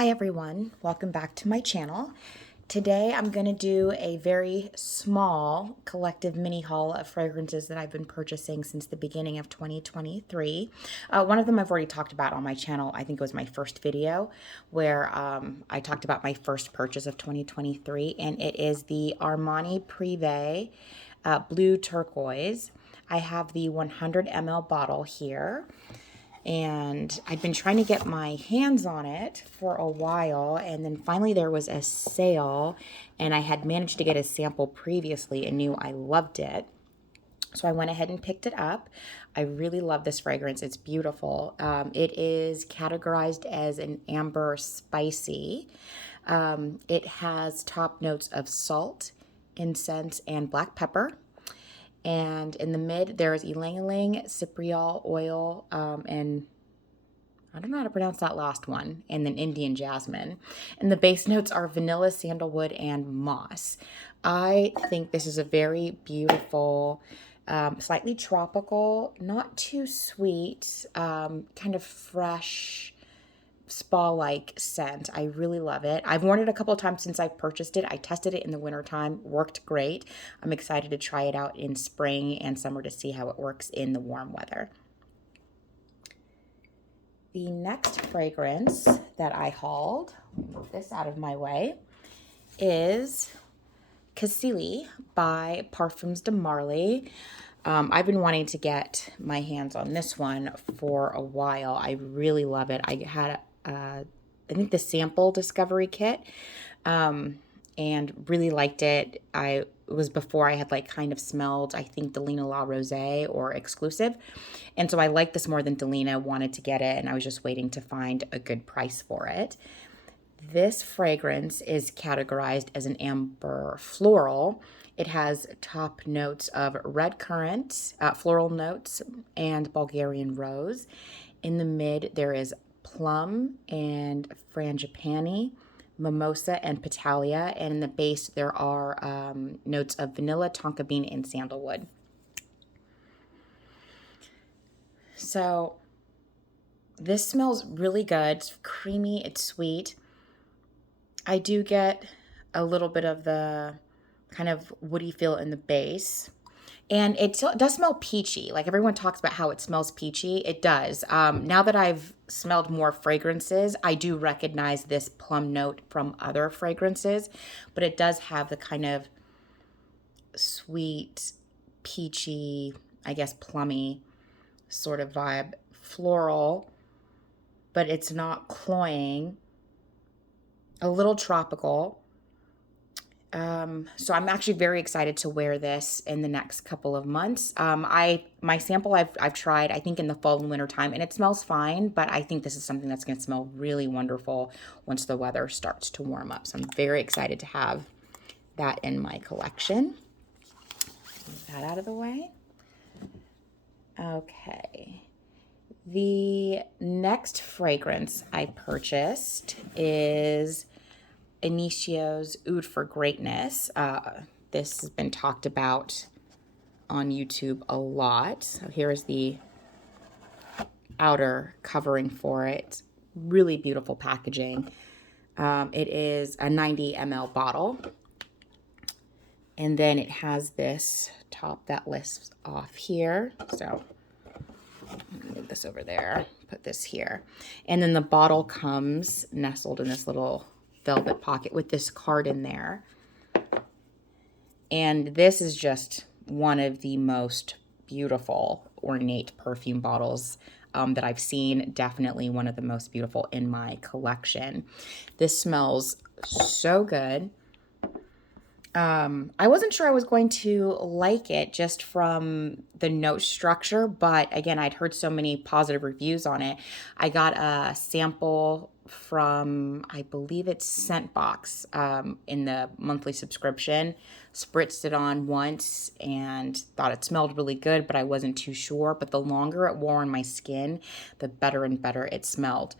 Hi everyone, welcome back to my channel. Today I'm going to do a very small collective mini haul of fragrances that I've been purchasing since the beginning of 2023. One of them I've already talked about on my channel. I think it was my first video where I talked about my first purchase of 2023, and it is the Armani Prive Blue Turquoise. I have the 100 ml bottle here. And I'd been trying to get my hands on it for a while, and then finally there was a sale, and I had managed to get a sample previously and knew I loved it. So I went ahead and picked it up. I really love this fragrance. It's beautiful. It is categorized as an amber spicy. It has top notes of salt, incense, and black pepper. And in the mid, there is ylang-ylang, cypriol oil, and I don't know how to pronounce that last one, and then Indian jasmine. And the base notes are vanilla, sandalwood, and moss. I think this is a very beautiful, slightly tropical, not too sweet, kind of fresh, spa-like scent. I really love it. I've worn it a couple of times since I've purchased it. I tested it in the wintertime, worked great. I'm excited to try it out in spring and summer to see how it works in the warm weather. The next fragrance that I hauled, move this out of my way, is Cassili by Parfums De Marley. I've been wanting to get my hands on this one for a while. I really love it. I had I think the sample discovery kit, and really liked it. It was before I had kind of smelled, I think, Delina La Rosé or Exclusive. And so I liked this more than Delina, wanted to get it, and I was just waiting to find a good price for it. This fragrance is categorized as an amber floral. It has top notes of red currant, floral notes, and Bulgarian rose. In the mid, there is plum and frangipani, mimosa, and petalia. And in the base, there are notes of vanilla, tonka bean, and sandalwood. So this smells really good. It's creamy, it's sweet. I do get a little bit of the kind of woody feel in the base. And it does smell peachy. Like everyone talks about how it smells peachy. It does. Now that I've smelled more fragrances, I do recognize this plum note from other fragrances. But it does have the kind of sweet, peachy, I guess plummy sort of vibe. Floral, but it's not cloying. A little tropical. So I'm actually very excited to wear this in the next couple of months. My sample I've tried, I think in the fall and winter time, and it smells fine, but I think this is something that's going to smell really wonderful once the weather starts to warm up. So I'm very excited to have that in my collection. Move that out of the way. Okay. The next fragrance I purchased is Initio Oud for Greatness. This has been talked about on YouTube a lot. So here is the outer covering for it. Really beautiful packaging. It is a 90 ml bottle. And then it has this top that lifts off here. So move this over there, put this here. And then the bottle comes nestled in this little velvet pocket with this card in there. And this is just one of the most beautiful ornate perfume bottles that I've seen. Definitely one of the most beautiful in my collection. This smells so good. I wasn't sure I was going to like it just from the note structure, but again, I'd heard so many positive reviews on it. I got a sample from, I believe it's Scentbox, in the monthly subscription, spritzed it on once and thought it smelled really good, but I wasn't too sure. But the longer it wore on my skin, the better and better it smelled.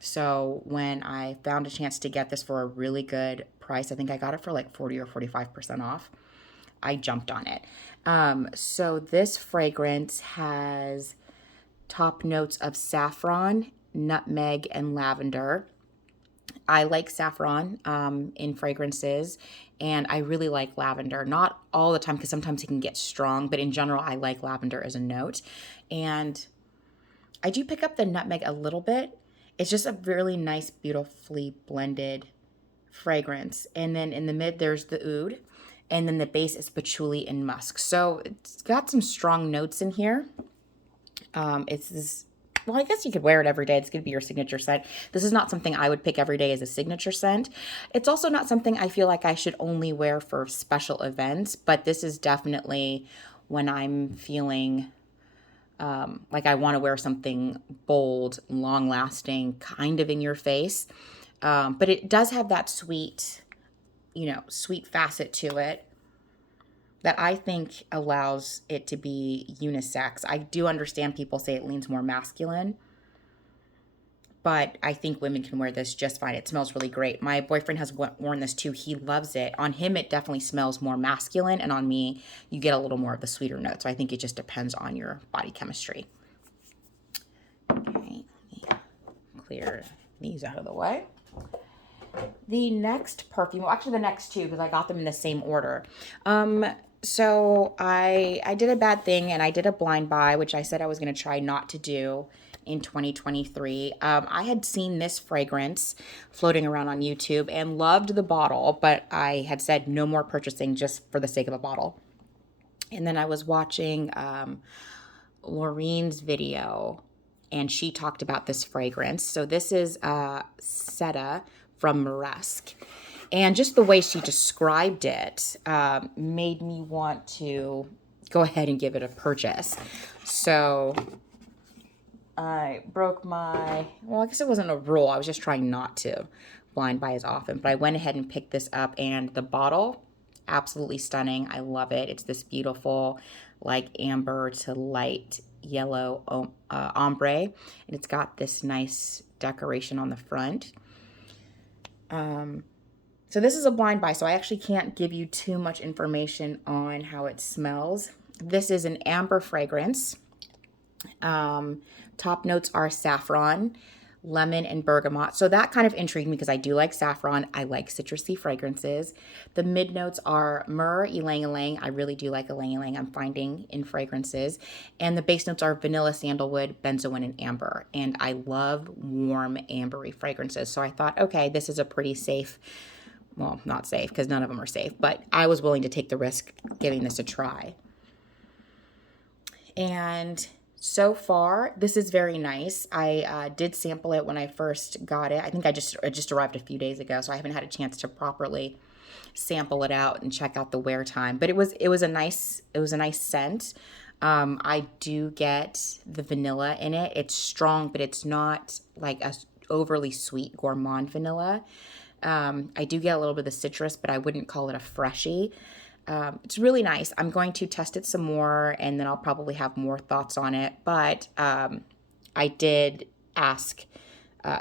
So when I found a chance to get this for a really good price, I think I got it for like 40 or 45% off, I jumped on it. So this fragrance has top notes of saffron, nutmeg, and lavender. I like saffron in fragrances, and I really like lavender. Not all the time, because sometimes it can get strong, but in general, I like lavender as a note. And I do pick up the nutmeg a little bit. It's just a really nice, beautifully blended fragrance. And then in the mid, there's the oud. And then the base is patchouli and musk. So it's got some strong notes in here. It's this, well, I guess you could wear it every day. It's going to be your signature scent. This is not something I would pick every day as a signature scent. It's also not something I feel like I should only wear for special events, but this is definitely when I'm feeling like I want to wear something bold, long lasting, kind of in your face. But it does have that sweet, sweet facet to it that I think allows it to be unisex. I do understand people say it leans more masculine, but I think women can wear this just fine. It smells really great. My boyfriend has worn this too. He loves it. On him, it definitely smells more masculine, and on me, you get a little more of the sweeter note. So I think it just depends on your body chemistry. Okay, let me clear these out of the way. The next perfume, well, actually the next two, because I got them in the same order. So I did a bad thing, and I did a blind buy, which I said I was going to try not to do in 2023. I had seen this fragrance floating around on YouTube and loved the bottle, but I had said no more purchasing just for the sake of a bottle. And then I was watching Laureen's video, and she talked about this fragrance. So this is Seta from Maresque. And just the way she described it made me want to go ahead and give it a purchase. So I broke my, well, I guess it wasn't a rule. I was just trying not to blind buy as often. But I went ahead and picked this up, and the bottle, absolutely stunning. I love it. It's this beautiful, like amber to light yellow ombre. And it's got this nice decoration on the front. So this is a blind buy, so I actually can't give you too much information on how it smells. This is an amber fragrance. Top notes are saffron, lemon, and bergamot. So that kind of intrigued me because I do like saffron. I like citrusy fragrances. The mid notes are myrrh, ylang ylang. I really do like ylang ylang, I'm finding in fragrances. And the base notes are vanilla, sandalwood, benzoin, and amber. And I love warm, ambery fragrances. So I thought, okay, this is a pretty safe, well, not safe because none of them are safe, but I was willing to take the risk giving this a try. And so far, this is very nice. I did sample it when I first got it. I think it just arrived a few days ago, so I haven't had a chance to properly sample it out and check out the wear time. But it was a nice scent. I do get the vanilla in it. It's strong, but it's not like a overly sweet gourmand vanilla. I do get a little bit of the citrus, but I wouldn't call it a freshie. It's really nice. I'm going to test it some more, and then I'll probably have more thoughts on it. But I did ask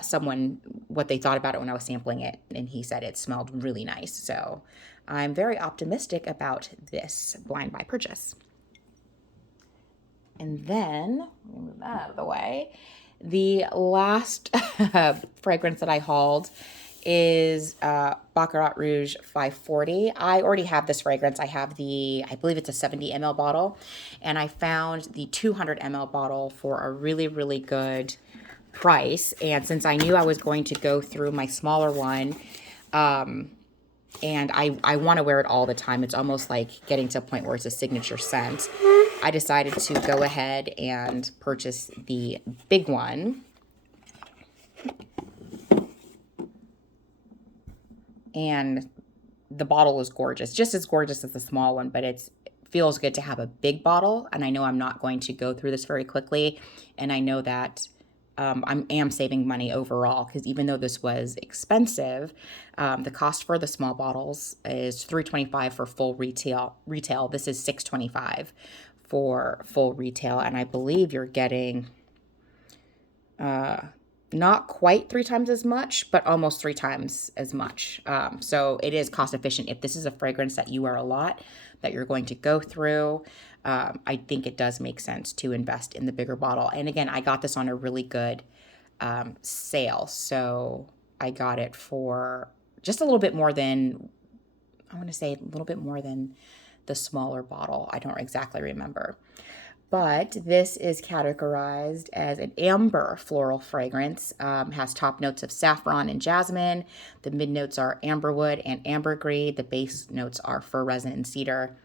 someone what they thought about it when I was sampling it, and he said it smelled really nice. So I'm very optimistic about this blind buy purchase. And then, move that out of the way, the last fragrance that I hauled is Baccarat Rouge 540. I already have this fragrance. I have I believe it's a 70 ml bottle, and I found the 200 ml bottle for a really, really good price. And since I knew I was going to go through my smaller one, and I want to wear it all the time, it's almost like getting to a point where it's a signature scent, I decided to go ahead and purchase the big one. And the bottle is gorgeous, just as gorgeous as the small one, but it feels good to have a big bottle. And I know I'm not going to go through this very quickly. And I know that I am saving money overall, because even though this was expensive, the cost for the small bottles is $3.25 for full retail. This is $6.25 for full retail. And I believe you're getting not quite 3 times as much, but almost 3 times as much. So it is cost efficient. If this is a fragrance that you wear a lot, that you're going to go through, I think it does make sense to invest in the bigger bottle. And again, I got this on a really good sale. So I got it for just a little bit more than, I want to say a little bit more than the smaller bottle. I don't exactly remember. But this is categorized as an amber floral fragrance. Has top notes of saffron and jasmine. The mid notes are amberwood and ambergris. The base notes are fir resin and cedar.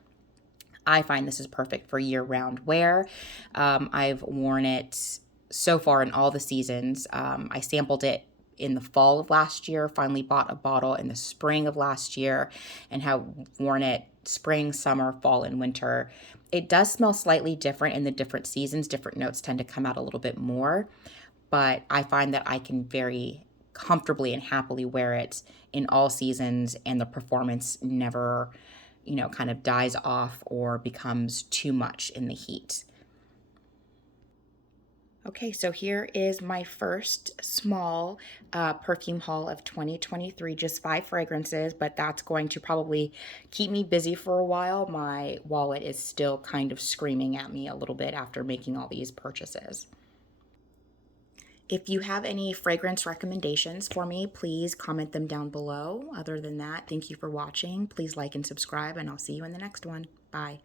I find this is perfect for year-round wear. I've worn it so far in all the seasons. I sampled it in the fall of last year, finally bought a bottle in the spring of last year, and have worn it spring, summer, fall, and winter. It does smell slightly different in the different seasons. Different notes tend to come out a little bit more, but I find that I can very comfortably and happily wear it in all seasons, and the performance never, kind of dies off or becomes too much in the heat. Okay, so here is my first small perfume haul of 2023, just 5 fragrances, but that's going to probably keep me busy for a while. My wallet is still kind of screaming at me a little bit after making all these purchases. If you have any fragrance recommendations for me, please comment them down below. Other than that, thank you for watching. Please like and subscribe, and I'll see you in the next one. Bye.